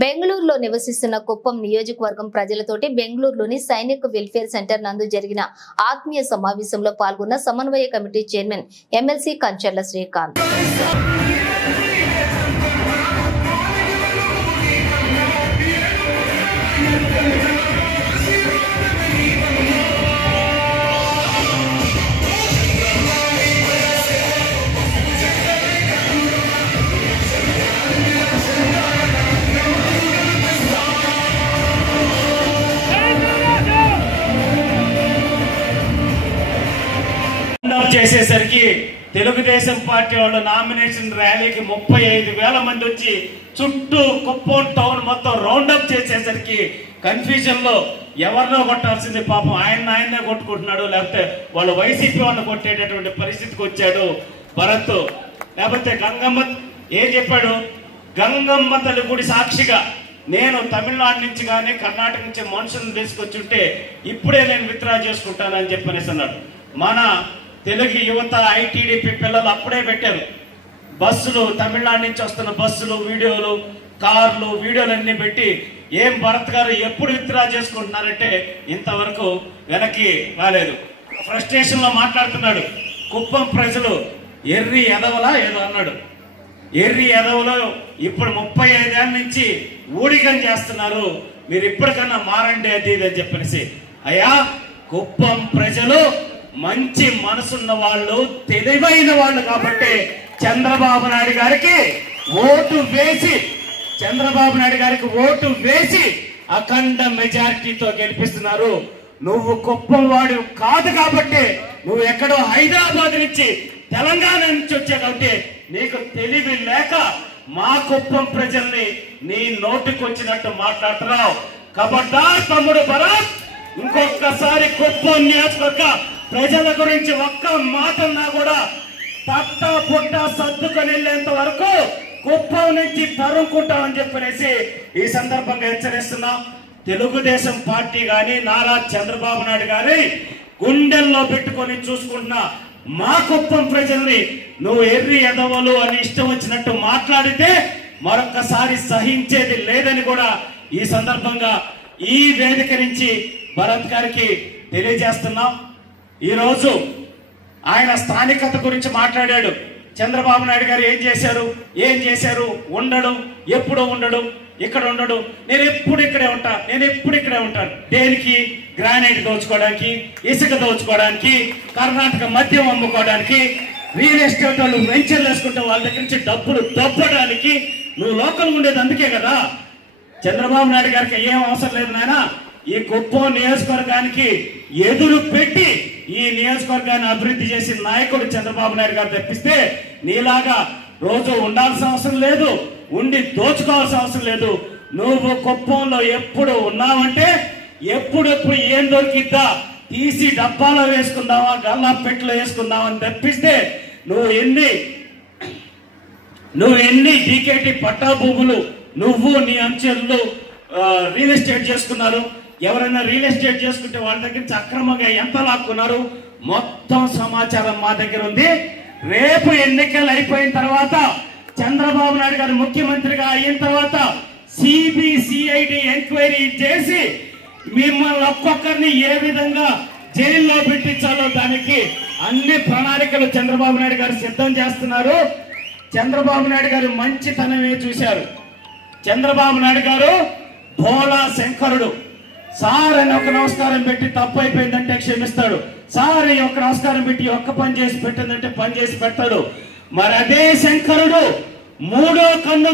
బెంగళూరులో నివసిస్తున్న కుప్పం నియోజకవర్గం ప్రజలతోటి బెంగళూరులోని సైనిక్ వెల్ఫేర్ సెంటర్ నందు జరిగిన ఆత్మీయ సమావేశంలో పాల్గొన్న సమన్వయ committee chairman MLC Kancharla Srikanth. చేసేసరికి తెలుగుదేశం పార్టీ వాళ్ళ నామినేషన్ ర్యాలీకి 35,000 మంది వచ్చి చుట్టూ కుప్పం టౌన్ మొత్తం రౌండప్ చేసేసరికి కన్ఫ్యూజన్ లో ఎవరినో కొట్టాల్సింది పాపం ఆయన్నే కొట్టుకుంటున్నాడు, లేకపోతే వాళ్ళు వైసీపీ వాళ్ళని కొట్టేటటువంటి పరిస్థితికి వచ్చాడు భరత్. లేకపోతే గంగమ్మ ఏం చెప్పాడు, గంగమ్మ తల్లి గుడి సాక్షిగా నేను తమిళనాడు నుంచి కానీ కర్ణాటక నుంచి మనుషులను తీసుకొచ్చుంటే ఇప్పుడే నేను విత్డ్రా చేసుకుంటానని చెప్పనేసి అన్నాడు. మన తెలుగు యువత ఐటీడీపీ పిల్లలు అప్పుడే పెట్టారు బస్సులు, తమిళనాడు నుంచి వస్తున్న బస్సులు, వీడియోలు, కార్లు, వీడియోలన్నీ పెట్టి ఏం భరత్ గారు ఎప్పుడు విత్డ్రా చేసుకుంటున్నారంటే ఇంతవరకు వెనక్కి రాలేదు. ఫ్రస్ట్రేషన్ లో మాట్లాడుతున్నాడు. కుప్పం ప్రజలు ఎర్రి ఎదవలా ఏదో అన్నాడు. ఎర్రి ఎదవలో ఇప్పుడు 35 ఏళ్ళ నుంచి ఊడిగం చేస్తున్నారు, మీరు ఇప్పటికన్నా మారండి అది ఇది అని చెప్పనేసి. అయ్యా, కుప్పం ప్రజలు మంచి మనసున్న వాళ్ళు, తెలివైన వాళ్ళు కాబట్టి చంద్రబాబు నాయుడు గారికి ఓటు వేసి అఖండ మెజారిటీతో గెలిపిస్తున్నారు. నువ్వు కుప్పం వాడు కాదు కాబట్టి, నువ్వు ఎక్కడో హైదరాబాద్ నుంచి తెలంగాణ నుంచి వచ్చా కాబట్టి నీకు తెలివి లేక మా కుప్పం ప్రజల్ని నీ నోటికి వచ్చినట్టు మాట్లాడుతున్నావు. ఖబర్దార్ తమ్ముడు భరత్, ఇంకొకసారి కుప్పం నియోజకవర్గ ప్రజల గురించి ఒక్క మాటన్నా కూడా పట్టా పుట్ట సర్దుకొని వెళ్ళేంత వరకు కుప్పం నుంచి తరుముకుంటామని చెప్పనేసి ఈ సందర్భంగా హెచ్చరిస్తున్నాం. తెలుగుదేశం పార్టీ గాని నారా చంద్రబాబు నాయుడు గాని గుండెల్లో పెట్టుకొని చూసుకుంటున్న మా కుప్పం ప్రజల్ని నువ్వు ఎర్రి ఎదవలు అని ఇష్టం వచ్చినట్టు మాట్లాడితే మరొకసారి సహించేది లేదని కూడా ఈ సందర్భంగా ఈ వేదిక నుంచి భరత్ గారికి తెలియజేస్తున్నాం. ఈరోజు ఆయన స్థానికత గురించి మాట్లాడాడు. చంద్రబాబు నాయుడు గారు ఏం చేశారు, ఉండడు, ఎప్పుడు ఉండడు, ఇక్కడ ఉండడు, నేను ఎప్పుడు ఇక్కడే ఉంటాను. దేనికి? గ్రానైట్ దోచుకోవడానికి, ఇసుక దోచుకోవడానికి, కర్ణాటక మద్యం అమ్ముకోవడానికి, రియల్ ఎస్టేట్ వాళ్ళు వెంచర్లు వేసుకుంటే వాళ్ళ దగ్గర నుంచి డబ్బులు దొబ్బడానికి నువ్వు లోకల్ ఉండేది అందుకే కదా. చంద్రబాబు నాయుడు గారికి ఏం అవసరం లేదు నాయన. ఈ కుప్పం నియోజకవర్గానికి ఎదురు పెట్టి ఈ నియోజకవర్గాన్ని అభివృద్ధి చేసిన నాయకుడు చంద్రబాబు నాయుడు గారు తెప్పిస్తే నీలాగా రోజు ఉండాల్సిన అవసరం లేదు, ఉండి దోచుకోవాల్సిన అవసరం లేదు. నువ్వు కుప్పంలో ఎప్పుడు ఉన్నావంటే ఎప్పుడెప్పుడు ఏం దొరికిద్దా తీసి డబ్బాలో వేసుకుందావా, గల్లా పెట్టిలో వేసుకుందావా అని తెప్పిస్తే నువ్వు ఎన్ని డీకేటీ పట్టా భూములు నువ్వు నీ అంచెలు రియల్ ఎస్టేట్ చేసుకున్నారు. ఎవరైనా రియల్ ఎస్టేట్ చేసుకుంటే వాళ్ళ దగ్గర నుంచి అక్రమంగా ఎంత లాక్కున్నారు మొత్తం సమాచారం మా దగ్గర ఉంది. రేపు ఎన్నికలు అయిపోయిన తర్వాత చంద్రబాబు నాయుడు గారు ముఖ్యమంత్రిగా అయిన తర్వాత సిబిసిఐడి ఎంక్వైరీ చేసి మిమ్మల్ని ఒక్కొక్కరిని ఏ విధంగా జైల్లో పెట్టించాలో దానికి అన్ని ప్రణాళికలు చంద్రబాబు నాయుడు గారు సిద్ధం చేస్తున్నారు. చంద్రబాబు నాయుడు గారు మంచితనమే చూశారు. చంద్రబాబు నాయుడు గారు భోళా శంకరుడు. సార్ అని ఒక నమస్కారం పెట్టి తప్పు అయిపోయిందంటే క్షమిస్తాడు. సార్ ఒక నమస్కారం పెట్టి ఒక్క పని చేసి పెట్టిందంటే పని చేసి పెడతాడు. మరి అదే శంకరుడు 3వ కన్ను